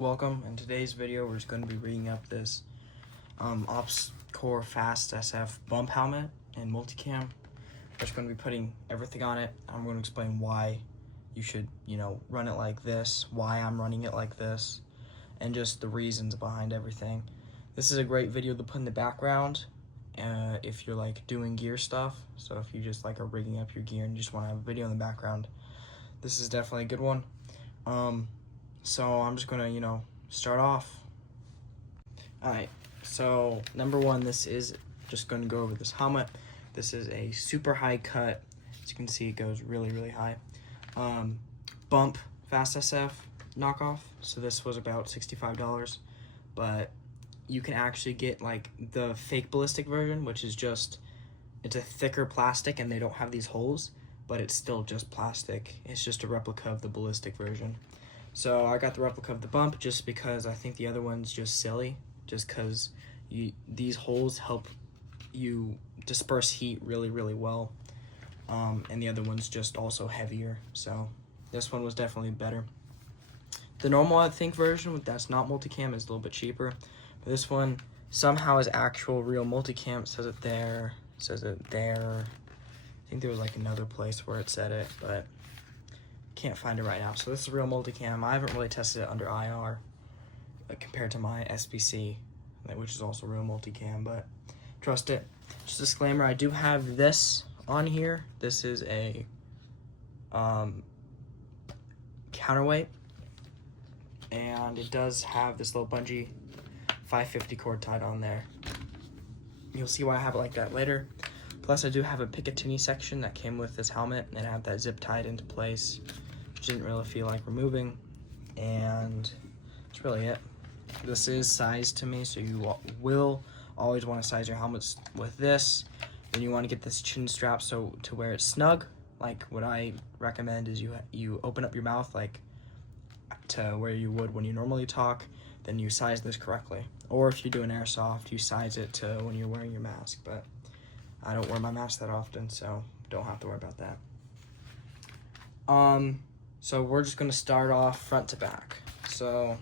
welcome. In today's video, we're just going to be rigging up this Ops Core Fast SF bump helmet and multicam. We're just going to be putting everything on it. I'm going to explain why you should, run it like this, why I'm running it like this, and just the reasons behind everything. This is a great video to put in the background if you're like doing gear stuff. So if you just like are rigging up your gear and you just want to have a video in the background, this is definitely a good one. So I'm just gonna, start off. Alright, so number one, this is just gonna go over this helmet. This is a super high cut. As you can see, it goes really, really high. Bump Fast SF knockoff. So this was about $65, but you can actually get like the fake ballistic version, which is it's a thicker plastic and they don't have these holes, but it's still just plastic. It's just a replica of the ballistic version. So I got the replica of the bump just because I think the other one's just silly, just because these holes help you disperse heat really, really well. And the other one's just also heavier. So this one was definitely better. The normal, I think, version that's not multicam is a little bit cheaper. But this one somehow is actual real multicam. It says it there, says it there. I think there was like another place where it said it, but can't find it right now. So this is real multicam. I haven't really tested it under IR compared to my SBC, which is also real multicam, but trust it. Just a disclaimer, I do have this on here. This is a Counterweight, and it does have this little bungee 550 cord tied on there. You'll see why I have it like that later. Plus, I do have a Picatinny section that came with this helmet, and I have that zip tied into place, which didn't really feel like removing, and that's really it. This is sized to me, so you will always want to size your helmets with this. Then you want to get this chin strap to where it's snug. Like what I recommend is you open up your mouth like to where you would when you normally talk, then you size this correctly. Or if you do an airsoft, you size it to when you're wearing your mask, but I don't wear my mask that often, so don't have to worry about that. So we're just gonna start off front to back. So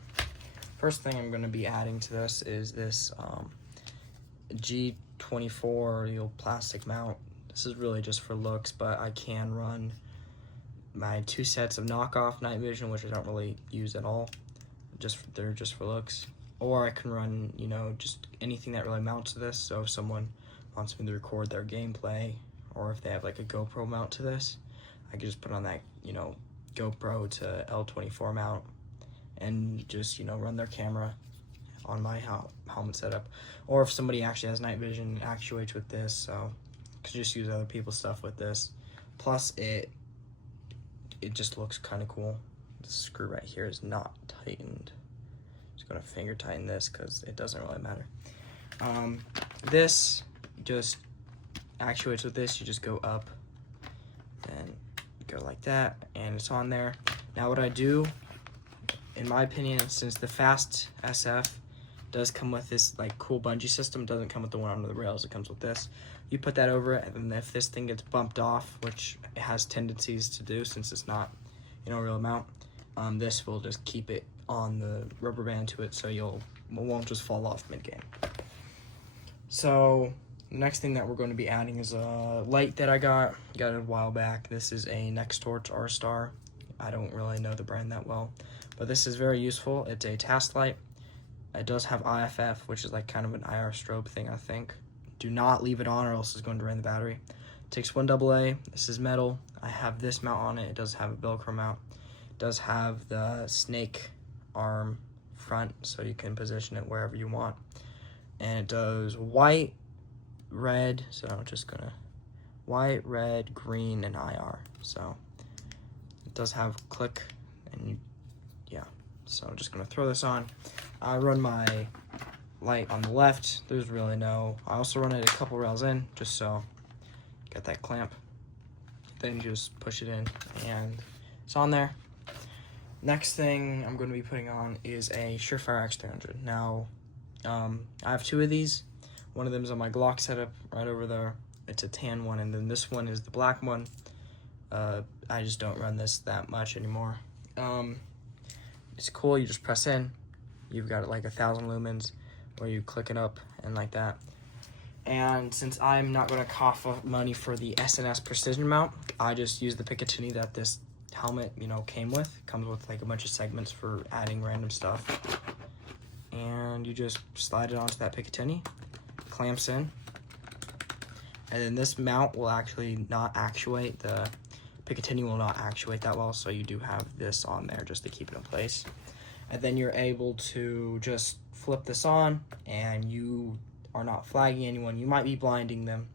first thing I'm gonna be adding to this is this G24 plastic mount. This is really just for looks, but I can run my 2 sets of knockoff night vision, which I don't really use at all. They're just for looks. Or I can run, just anything that really mounts to this. So if someone wants me to record their gameplay, or if they have like a GoPro mount to this, I can just put on that, GoPro to L24 mount and just, run their camera on my helmet setup. Or if somebody actually has night vision, it actuates with this, so I could just use other people's stuff with this. Plus, it just looks kind of cool. The screw right here is not tightened. Just gonna finger tighten this because it doesn't really matter. This just actuates with this. You just go up and go like that, and it's on there. Now what I do, in my opinion, since the Fast SF does come with this like cool bungee system, it doesn't come with the one under the rails, it comes with this. You put that over it, and then if this thing gets bumped off, which it has tendencies to do since it's not, a real mount, this will just keep it on the rubber band to it, so it won't just fall off mid-game. So the next thing that we're going to be adding is a light that I got it a while back. This is a Nextorch R-Star. I don't really know the brand that well, but this is very useful. It's a task light. It does have IFF, which is like kind of an IR strobe thing, I think. Do not leave it on or else it's going to drain the battery. It takes 1 AA. This is metal. I have this mount on it. It does have a Velcro mount. It does have the snake arm front, so you can position it wherever you want. And it does white, red, so I'm just gonna white, red, green, and IR. So it does have click, and yeah. So I'm just gonna throw this on. I run my light on the left. There's really no. I also run it a couple rails in, just so got that clamp. Then you just push it in, and it's on there. Next thing I'm going to be putting on is a Surefire X300. Now, I have 2 of these. One of them is on my Glock setup right over there. It's a tan one, and then this one is the black one. I just don't run this that much anymore. It's cool. You just press in, you've got like 1,000 lumens where you click it up and like that. And since I'm not going to cough up money for the SNS precision mount, I just use the Picatinny that this helmet, you know, came with. Comes with like a bunch of segments for adding random stuff. And you just slide it onto that Picatinny, clamps in. And then this mount will actually not actuate, the Picatinny will not actuate that well, so you do have this on there just to keep it in place. And then you're able to just flip this on, and you are not flagging anyone. You might be blinding them,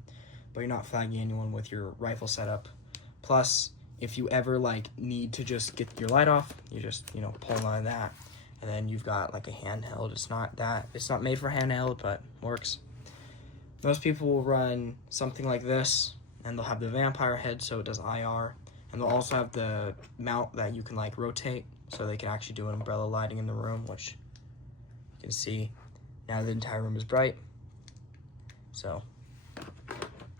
but you're not flagging anyone with your rifle setup. Plus, if you ever like need to just get your light off, you just, you know, pull on that, and then you've got like a handheld. It's not made for handheld, but works. Most people will run something like this, and they'll have the vampire head so it does IR, and they'll also have the mount that you can like rotate so they can actually do an umbrella lighting in the room, which you can see now the entire room is bright. So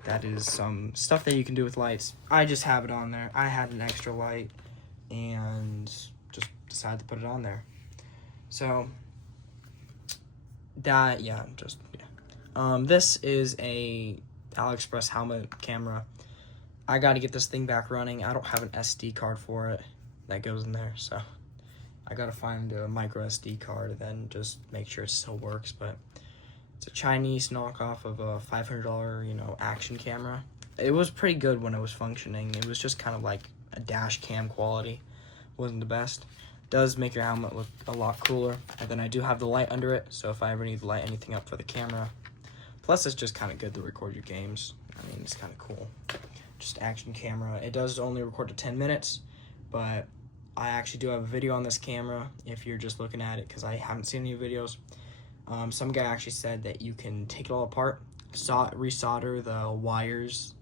that is some stuff that you can do with lights. I just have it on there. I had an extra light and just decided to put it on there. So that, yeah, just, yeah. This is a AliExpress helmet camera. I got to get this thing back running. I don't have an SD card for it that goes in there, so I got to find a micro SD card and then just make sure it still works. But it's a Chinese knockoff of a $500, you know, action camera. It was pretty good when it was functioning. It was just kind of like a dash cam quality. Wasn't the best. Does make your helmet look a lot cooler. And then I do have the light under it, so if I ever need to light anything up for the camera. Plus, it's just kind of good to record your games. I mean, it's kind of cool. Just action camera. It does only record to 10 minutes, but I actually do have a video on this camera if you're just looking at it, because I haven't seen any videos. Some guy actually said that you can take it all apart, resolder the wires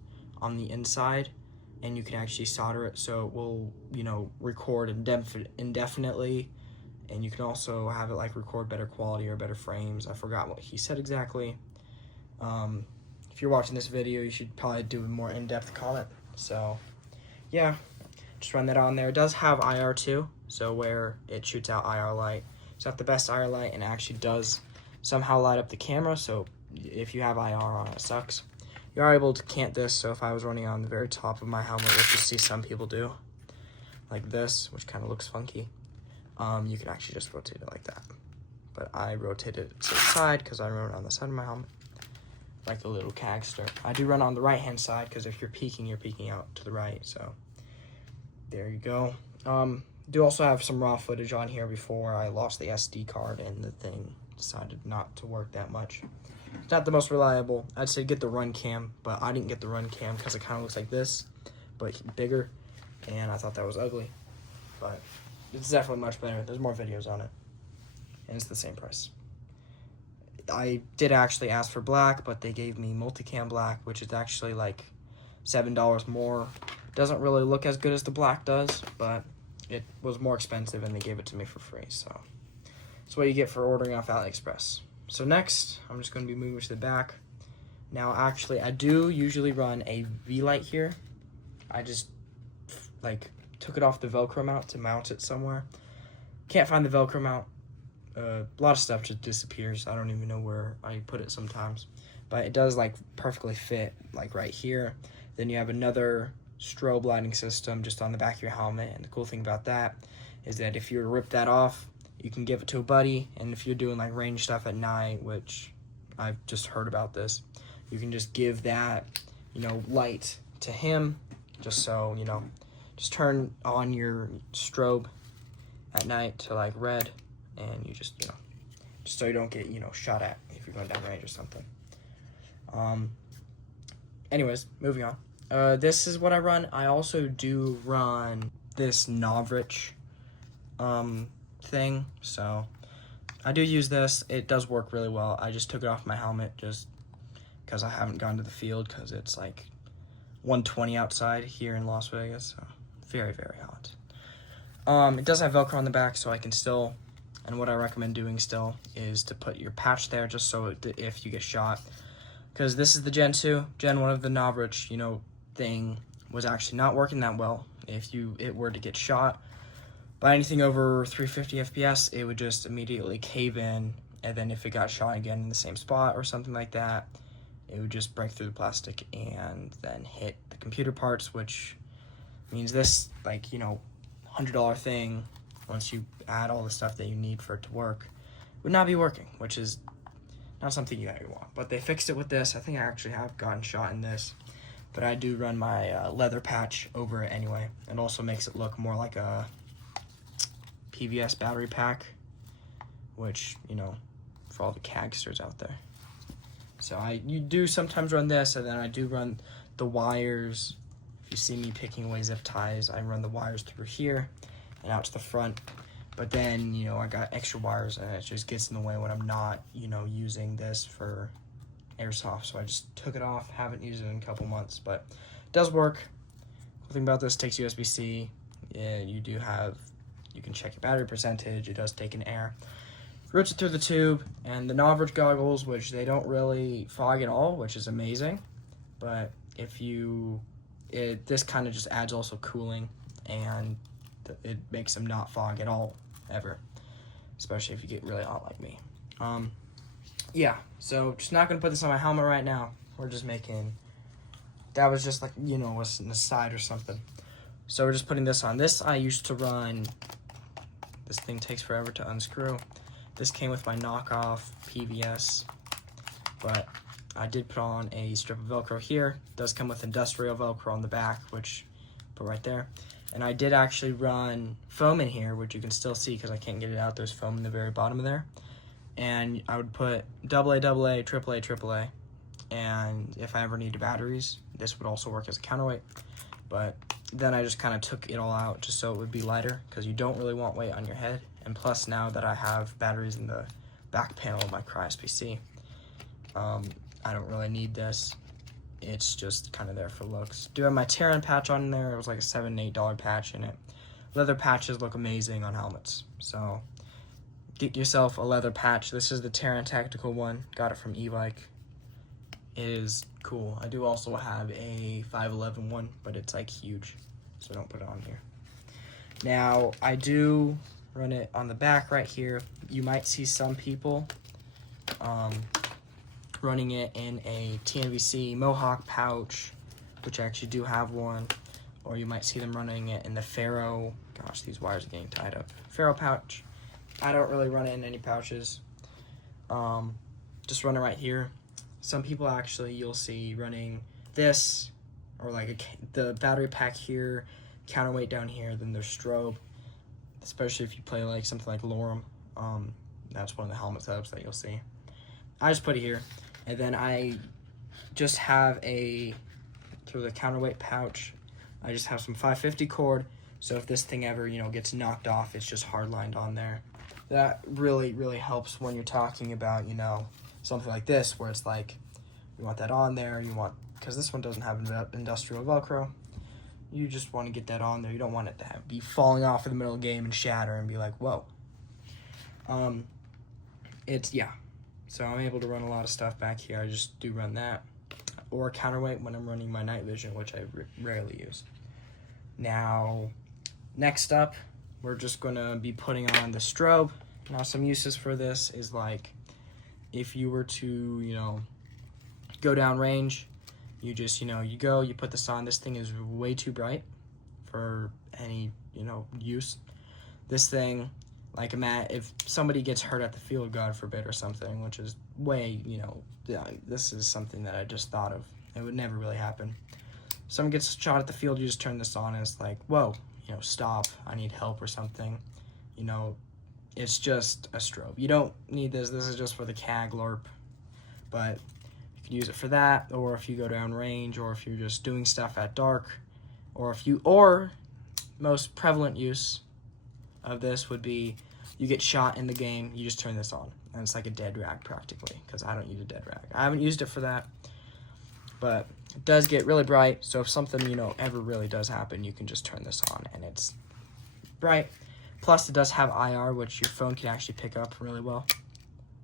on the inside, and you can actually solder it so it will, you know, record indefinitely, and you can also have it like record better quality or better frames. I forgot what he said exactly. If you're watching this video, you should probably do a more in-depth comment. So yeah, just run that on there. It does have IR too, so where it shoots out IR light. It's not the best IR light, and it actually does somehow light up the camera, so if you have IR on, it sucks. You are able to cant this, so if I was running on the very top of my helmet, which you see some people do, like this, which kind of looks funky, you can actually just rotate it like that. But I rotated it to the side because I run on the side of my helmet, like a little cagster. I do run on the right-hand side because if you're peeking out to the right, so there you go. Do also have some raw footage on here before I lost the SD card and the thing decided not to work that much. It's not the most reliable. I'd say get the run cam, but I didn't get the run cam because it kind of looks like this, but bigger, and I thought that was ugly. But it's definitely much better. There's more videos on it, and it's the same price. I did actually ask for black, but they gave me multicam black, which is actually like $7 more. Doesn't really look as good as the black does, but it was more expensive and they gave it to me for free. So that's what you get for ordering off AliExpress. So next, I'm just going to be moving to the back. Now, actually, I do usually run a V-light here. I just like took it off the Velcro mount to mount it somewhere. Can't find the Velcro mount. A lot of stuff just disappears. I don't even know where I put it sometimes. But it does like perfectly fit like right here. Then you have another strobe lighting system just on the back of your helmet, and the cool thing about that is that if you rip that off, you can give it to a buddy, and if you're doing like range stuff at night, which I've just heard about this, you can just give that, you know, light to him, just so, you know, just turn on your strobe at night to like red, and you just, you know, just so you don't get, you know, shot at if you're going down range or something. Anyways, moving on. This is what I run. I also do run this Novrich thing, so I do use this. It does work really well. I just took it off my helmet just because I haven't gone to the field because it's like 120 outside here in Las Vegas, so very, very hot. It does have Velcro on the back, so I can still, and what I recommend doing still is to put your patch there just so if you get shot, because this is the Gen 2. Gen 1 of the Novrich, you know, thing was actually not working that well. If it were to get shot, But anything over 350 FPS, it would just immediately cave in, and then if it got shot again in the same spot or something like that, it would just break through the plastic and then hit the computer parts, which means this, like, you know, $100 thing, once you add all the stuff that you need for it to work, would not be working, which is not something you actually want. But they fixed it with this. I think I actually have gotten shot in this, but I do run my leather patch over it anyway. It also makes it look more like a PVS battery pack, which, you know, for all the cagsters out there. So you do sometimes run this, and then I do run the wires. If you see me picking away zip ties, I run the wires through here and out to the front. But then, you know, I got extra wires, and it just gets in the way when I'm not, you know, using this for Airsoft. So I just took it off, haven't used it in a couple months, but it does work. Cool thing about this, takes USB-C. Yeah, you can check your battery percentage. It does take an air. Routes it through the tube, and the Noverage goggles, which they don't really fog at all, which is amazing. But this kind of just adds also cooling, and it makes them not fog at all, ever. Especially if you get really hot like me. Yeah, so just not going to put this on my helmet right now. We're just making, that was just like, you know, was an aside or something. So we're just putting this on. This I used to run, this thing takes forever to unscrew. This came with my knockoff PVS, but I did put on a strip of Velcro here. It does come with industrial Velcro on the back, which put right there. And I did actually run foam in here, which you can still see because I can't get it out. There's foam in the very bottom of there. And I would put AA, AA, AAA, AAA. And if I ever needed batteries, this would also work as a counterweight. But then I just kind of took it all out just so it would be lighter, because you don't really want weight on your head. And plus, now that I have batteries in the back panel of my CrySPC, I don't really need this. It's just kind of there for looks. Do have my Terran patch on there. It was like a $7, $8 patch in it. Leather patches look amazing on helmets. So get yourself a leather patch. This is the Terran Tactical one. Got it from e-bike. It is cool. I do also have a 511 one, but it's like huge, so don't put it on here. Now, I do run it on the back right here. You might see some people running it in a TNVC Mohawk pouch, which I actually do have one, or you might see them running it in the Faro, gosh, these wires are getting tied up, Faro pouch. I don't really run it in any pouches. Just run it right here. Some people actually, you'll see running this, or like the battery pack here, counterweight down here, then there's Strobe, especially if you play like something like Lorem. That's one of the helmet setups that you'll see. I just put it here. And then I just have through the counterweight pouch, I just have some 550 cord. So if this thing ever, you know, gets knocked off, it's just hard lined on there. That really, really helps when you're talking about, you know, something like this, where it's like, you want that on there, because this one doesn't have industrial Velcro. You just want to get that on there. You don't want it to be falling off in the middle of the game and shatter and be like, whoa. Yeah. So I'm able to run a lot of stuff back here. I just do run that. Or counterweight when I'm running my night vision, which I rarely use. Now, next up, we're just going to be putting on the Strobe. Now, some uses for this is like, if you were to, you know, go down range, you just, you know, you put this on. This thing is way too bright for any, you know, use. This thing, like, if somebody gets hurt at the field, God forbid, or something, which is way, you know, this is something that I just thought of. It would never really happen. Someone gets shot at the field, you just turn this on, and it's like, whoa, you know, stop, I need help or something. You know, it's just a Strobe. You don't need this. This is just for the CAG LARP. But you can use it for that, or if you go down range, or if you're just doing stuff at dark, or most prevalent use of this would be you get shot in the game, you just turn this on, and it's like a dead rag practically, because I don't use a dead rag. I haven't used it for that, but it does get really bright, so if something, you know, ever really does happen, you can just turn this on, and it's bright. Plus, it does have IR, which your phone can actually pick up really well.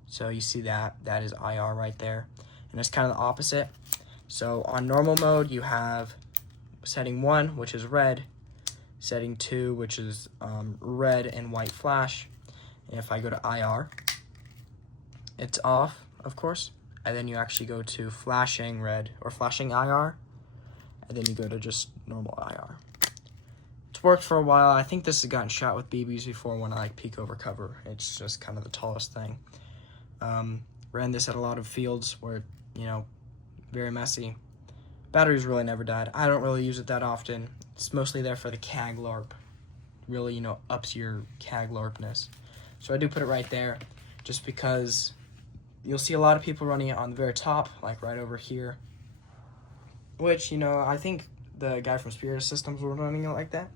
So you see that is IR right there, and it's kind of the opposite. So on normal mode, you have setting 1, which is red, setting 2, which is red and white flash. And if I go to IR, it's off, of course. And then you actually go to flashing red or flashing IR, and then you go to just normal IR. It's worked for a while. I think this has gotten shot with BBs before when I like peek over cover. It's just kind of the tallest thing. Ran this at a lot of fields where, you know, very messy. Batteries really never died. I don't really use it that often. It's mostly there for the CAG LARP. Really, you know, ups your CAG LARPness. So I do put it right there just because you'll see a lot of people running it on the very top, like right over here. Which, you know, I think the guy from Spirit Systems was running it like that.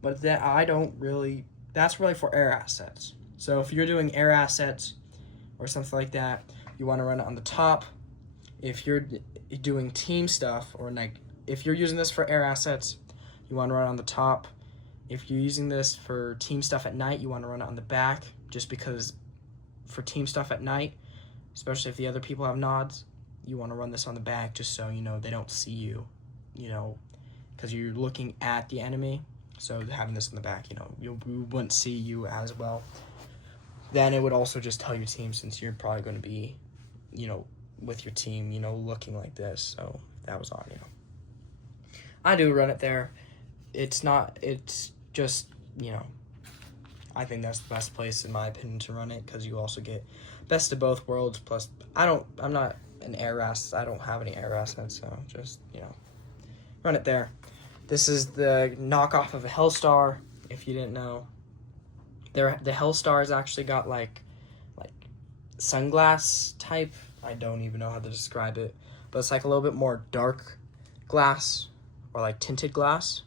But that that's really for air assets. So if you're doing air assets or something like that, you want to run it on the top. If you're doing team stuff, or like if you're using this for air assets, you want to run it on the top. If you're using this for team stuff at night, you want to run it on the back, just because for team stuff at night, especially if the other people have nods, you want to run this on the back just so, you know, they don't see you, you know, because you're looking at the enemy. So having this in the back, you know, you wouldn't see you as well. Then it would also just tell your team, since you're probably going to be, you know, with your team, you know, looking like this. So if that was on, you know. I do run it there. It's just, you know, I think that's the best place in my opinion to run it, because you also get best of both worlds. Plus, I'm not an air assets. I don't have any air assets, so just, you know, run it there. This is the knockoff of a Hellstar, if you didn't know. The Hellstar's actually got like sunglass type. I don't even know how to describe it, but it's like a little bit more dark glass, or like tinted glass.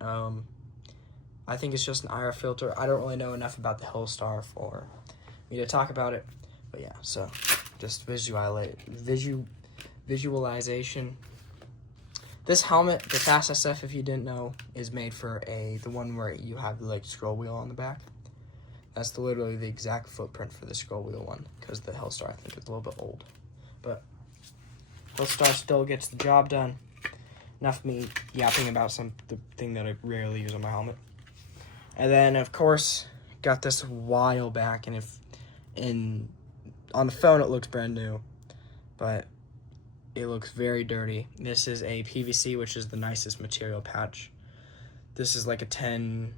I think it's just an IR filter. I don't really know enough about the Hellstar for me to talk about it, but yeah. So just visualization. This helmet, the Fast SF, if you didn't know, is made for the one where you have the like scroll wheel on the back. That's literally the exact footprint for the scroll wheel one, because the Hellstar I think is a little bit old. But Hellstar still gets the job done. Enough of me yapping about the thing that I rarely use on my helmet. And then of course got this a while back, and on the phone it looks brand new, but it looks very dirty. This is a PVC, which is the nicest material patch. This is like a $10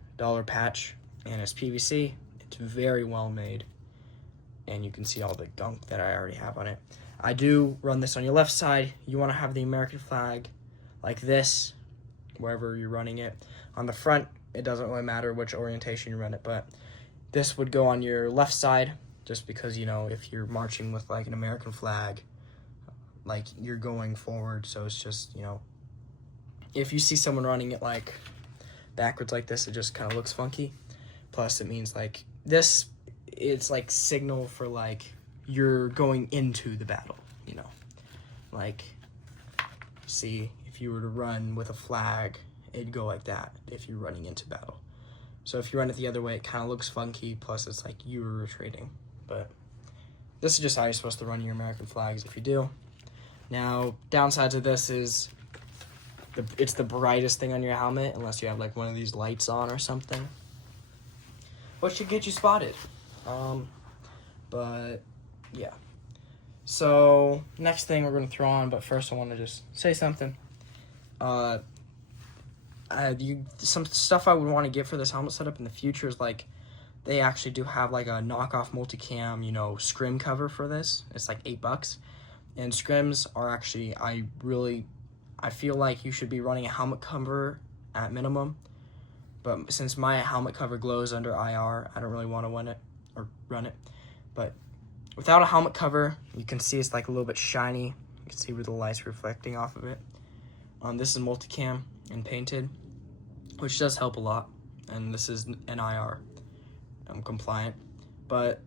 patch, and it's PVC. It's very well made, and you can see all the gunk that I already have on it. I do run this on your left side. You want to have the American flag like this, wherever you're running it. On the front, it doesn't really matter which orientation you run it, but this would go on your left side, just because, you know, if you're marching with like an American flag, like you're going forward, so it's just, you know, if you see someone running it like backwards like this, it just kind of looks funky. Plus it means like this, it's like signal for like you're going into the battle, you know, like see, if you were to run with a flag, it'd go like that if you're running into battle. So if you run it the other way, it kind of looks funky, plus it's like you were retreating. But this is just how you're supposed to run your American flags if you do. Now, downsides of this is it's the brightest thing on your helmet, unless you have like one of these lights on or something, which should get you spotted. But yeah. So next thing we're gonna throw on, but first I want to just say something. Some stuff I would want to get for this helmet setup in the future is like, they actually do have like a knockoff multicam, you know, Scrim cover for this. It's like $8. And Scrims are actually, I feel like you should be running a helmet cover at minimum. But since my helmet cover glows under IR, I don't really want to run it. But without a helmet cover, you can see it's like a little bit shiny. You can see where the light's reflecting off of it. This is multicam and painted, which does help a lot. And this is an IR. I'm compliant. But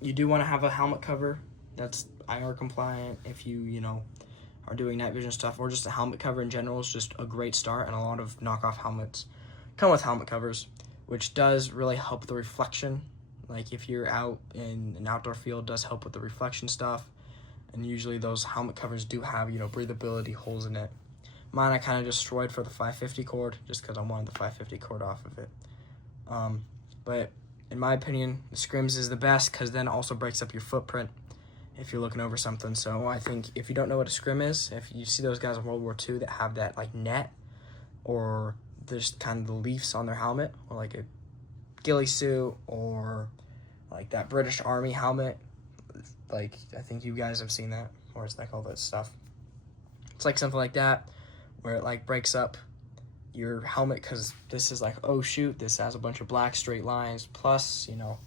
you do want to have a helmet cover that's IR compliant if you know, are doing night vision stuff, or just a helmet cover in general is just a great start. And a lot of knockoff helmets come with helmet covers, which does really help the reflection. Like if you're out in an outdoor field, does help with the reflection stuff. And usually those helmet covers do have, you know, breathability holes in it. Mine I kind of destroyed for the 550 cord, just because I wanted the 550 cord off of it. But in my opinion, the Scrims is the best, because then it also breaks up your footprint if you're looking over something. So I think if you don't know what a Scrim is, if you see those guys in World War II that have that like net, or just kind of the leaves on their helmet, or like a ghillie suit, or like that British Army helmet, like I think you guys have seen that, or it's like all that stuff. It's like something like that, where it like breaks up your helmet, because this is like, oh shoot, this has a bunch of black straight lines, plus, you know,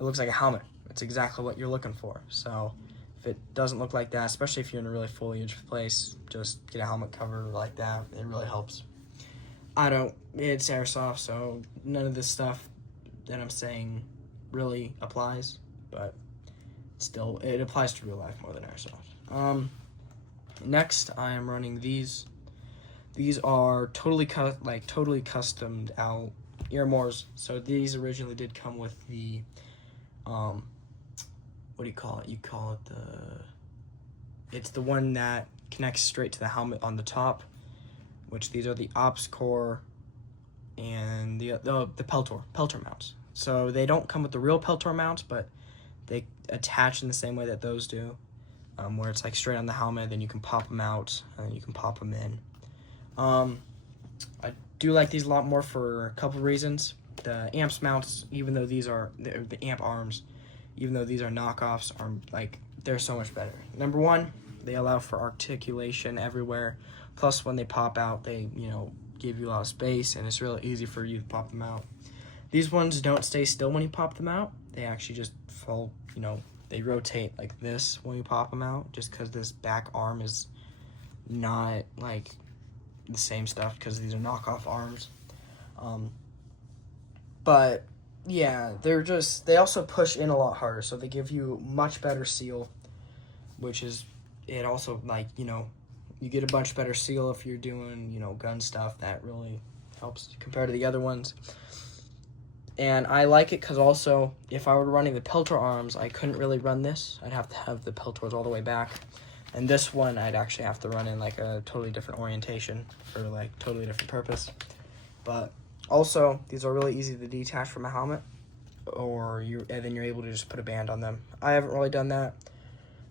it looks like a helmet. It's exactly what you're looking for. So if it doesn't look like that, especially if you're in a really foliage place, just get a helmet cover like that. It really helps. It's Airsoft, so none of this stuff that I'm saying really applies, but still, it applies to real life more than Airsoft. Next, I am running these. These are totally customed out earmores. So these originally did come with the, what do you call it? You call it it's the one that connects straight to the helmet on the top, which these are the Ops Core and the Peltor mounts. So they don't come with the real Peltor mounts, but they attach in the same way that those do, where it's like straight on the helmet, then you can pop them out, and then you can pop them in. I do like these a lot more for a couple of reasons. The amps mounts, even though these are the amp arms, even though these are knockoffs, are like, they're so much better. Number one, they allow for articulation everywhere. Plus, when they pop out, they, you know, give you a lot of space, and it's really easy for you to pop them out. These ones don't stay still when you pop them out. They actually just fall, you know, they rotate like this when you pop them out, just because this back arm is not like the same stuff, because these are knockoff arms. But yeah, they also push in a lot harder, so they give you much better seal, which is, it also, like, you know, you get a much better seal if you're doing, you know, gun stuff. That really helps compared to the other ones. And I like it because also, if I were running the Peltor arms, I couldn't really run this. I'd have to have the Peltors all the way back. And this one, I'd actually have to run in like a totally different orientation for like totally different purpose. But also, these are really easy to detach from a helmet, and then you're able to just put a band on them. I haven't really done that,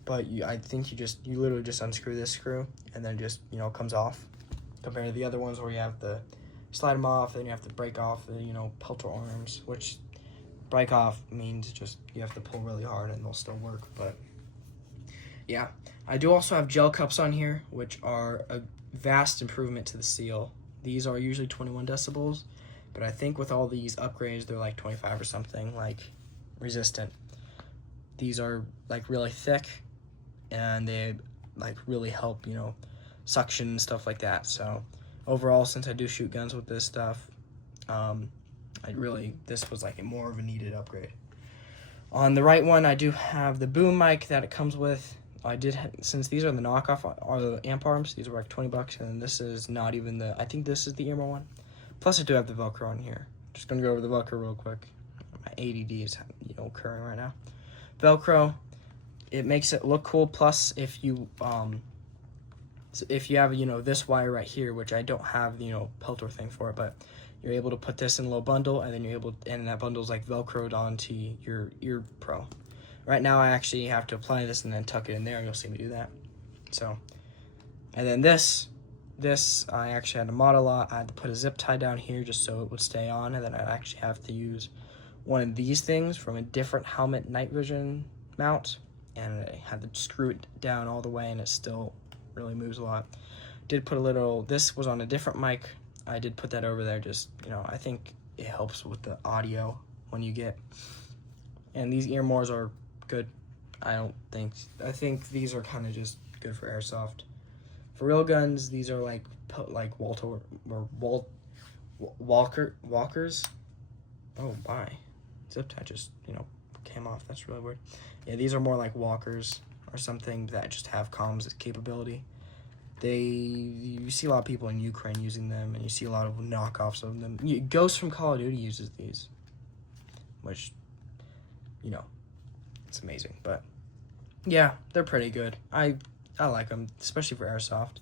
but I think you literally just unscrew this screw, and then just, you know, it comes off. Compared to the other ones where you have to slide them off, and then you have to break off the, you know, Peltor arms, which break off means just you have to pull really hard and they'll still work. But yeah, I do also have gel cups on here, which are a vast improvement to the seal. These are usually 21 decibels, but I think with all these upgrades, they're like 25 or something, like resistant. These are like really thick, and they like really help, you know, suction and stuff like that. So overall, since I do shoot guns with this stuff, this was like more of a needed upgrade. On the right one, I do have the boom mic that it comes with. Since these are the knockoff, are the amp arms, these are like $20, and this is not even I think this is the earmo one. Plus I do have the Velcro on here. Just gonna go over the Velcro real quick. My ADD is, you know, occurring right now. Velcro, it makes it look cool. Plus, if you have, you know, this wire right here, which I don't have, you know, Peltor thing for it, but you're able to put this in a little bundle, and then and that bundle's like Velcroed onto your ear pro. Right now, I actually have to apply this and then tuck it in there, and you'll see me do that. So, and then this I actually had to mod a lot. I had to put a zip tie down here just so it would stay on, and then I'd actually have to use one of these things from a different helmet night vision mount, and I had to screw it down all the way, and it still really moves a lot. This was on a different mic. I did put that over there, just, you know, I think it helps with the audio when you get, and these earmores are good. I think these are kind of just good for Airsoft. For real guns, these are like Walkers. Oh my, zip tie just, you know, came off. That's really weird. Yeah, these are more like Walkers or something that just have comms capability. You see a lot of people in Ukraine using them, and you see a lot of knockoffs of them. Ghost from Call of Duty uses these, which, you know, it's amazing. But yeah, they're pretty good. I like them, especially for Airsoft.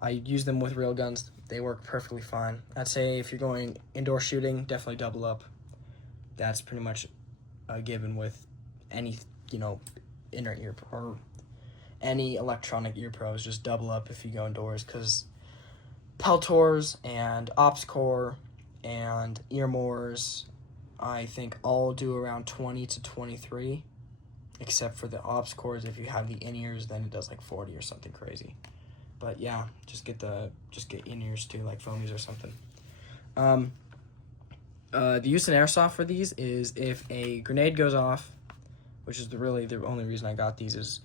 I use them with real guns. They work perfectly fine. I'd say if you're going indoor shooting, definitely double up. That's pretty much a given with any, inner ear or any electronic ear pros. Just double up if you go indoors, because Peltors and Ops Core and Earmores, I think all do around 20 to 23, except for the Ops Cores. If you have the in-ears, then it does like 40 or something crazy. But yeah, just get in-ears too, like foamies or something. The use in Airsoft for these is if a grenade goes off, which is really the only reason I got these, is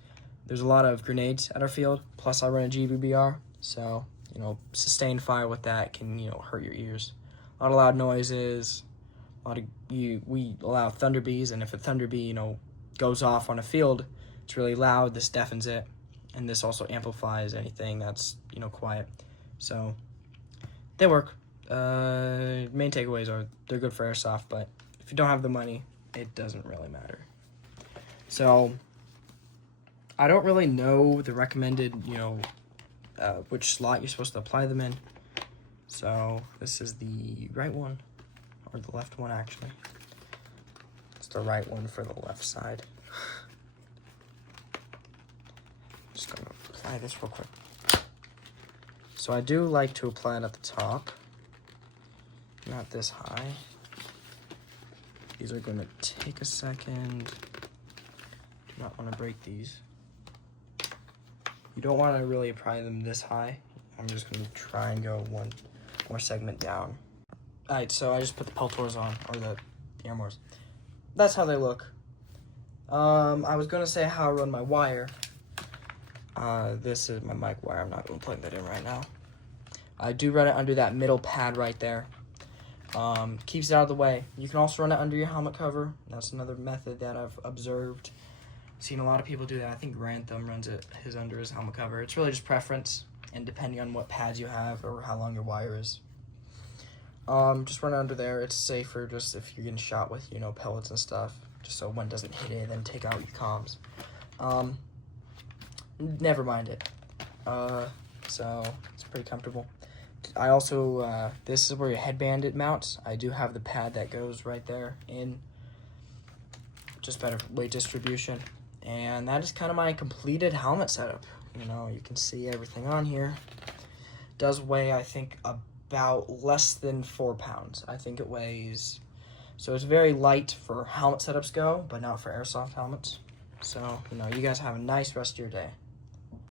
there's a lot of grenades at our field, plus I run a GBBR, so, sustained fire with that can, hurt your ears. A lot of loud noises, we allow thunder bees, and if a thunder bee, goes off on a field, it's really loud, this deafens it, and this also amplifies anything that's, quiet. So, they work. Main takeaways are they're good for Airsoft, but if you don't have the money, it doesn't really matter. So, I don't really know the recommended, which slot you're supposed to apply them in. So, this is the right one, or the left one, actually. It's the right one for the left side. Just gonna apply this real quick. So I do like to apply it at the top, not this high. These are gonna take a second. Do not want to break these. You don't want to really apply them this high. I'm just gonna try and go one more segment down. Alright, so I just put the Peltors on, or the Airmores. That's how they look. I was gonna say how I run my wire. This is my mic wire. I'm not gonna plug that in right now. I do run it under that middle pad right there. Keeps it out of the way. You can also run it under your helmet cover. That's another method that I've observed. Seen a lot of people do that. I think Grantham runs it under his helmet cover. It's really just preference, and depending on what pads you have or how long your wire is. Just run it under there. It's safer just if you're getting shot with, pellets and stuff, just so one doesn't hit it and then take out your comms. Never mind it. So it's pretty comfortable. I also, this is where your headband mounts. I do have the pad that goes right there in. Just better weight distribution. And that is kind of my completed helmet setup. You can see everything on here. Does weigh, I think, about less than 4 pounds. I think it weighs, so it's very light for helmet setups go, but not for Airsoft helmets. So, you guys have a nice rest of your day.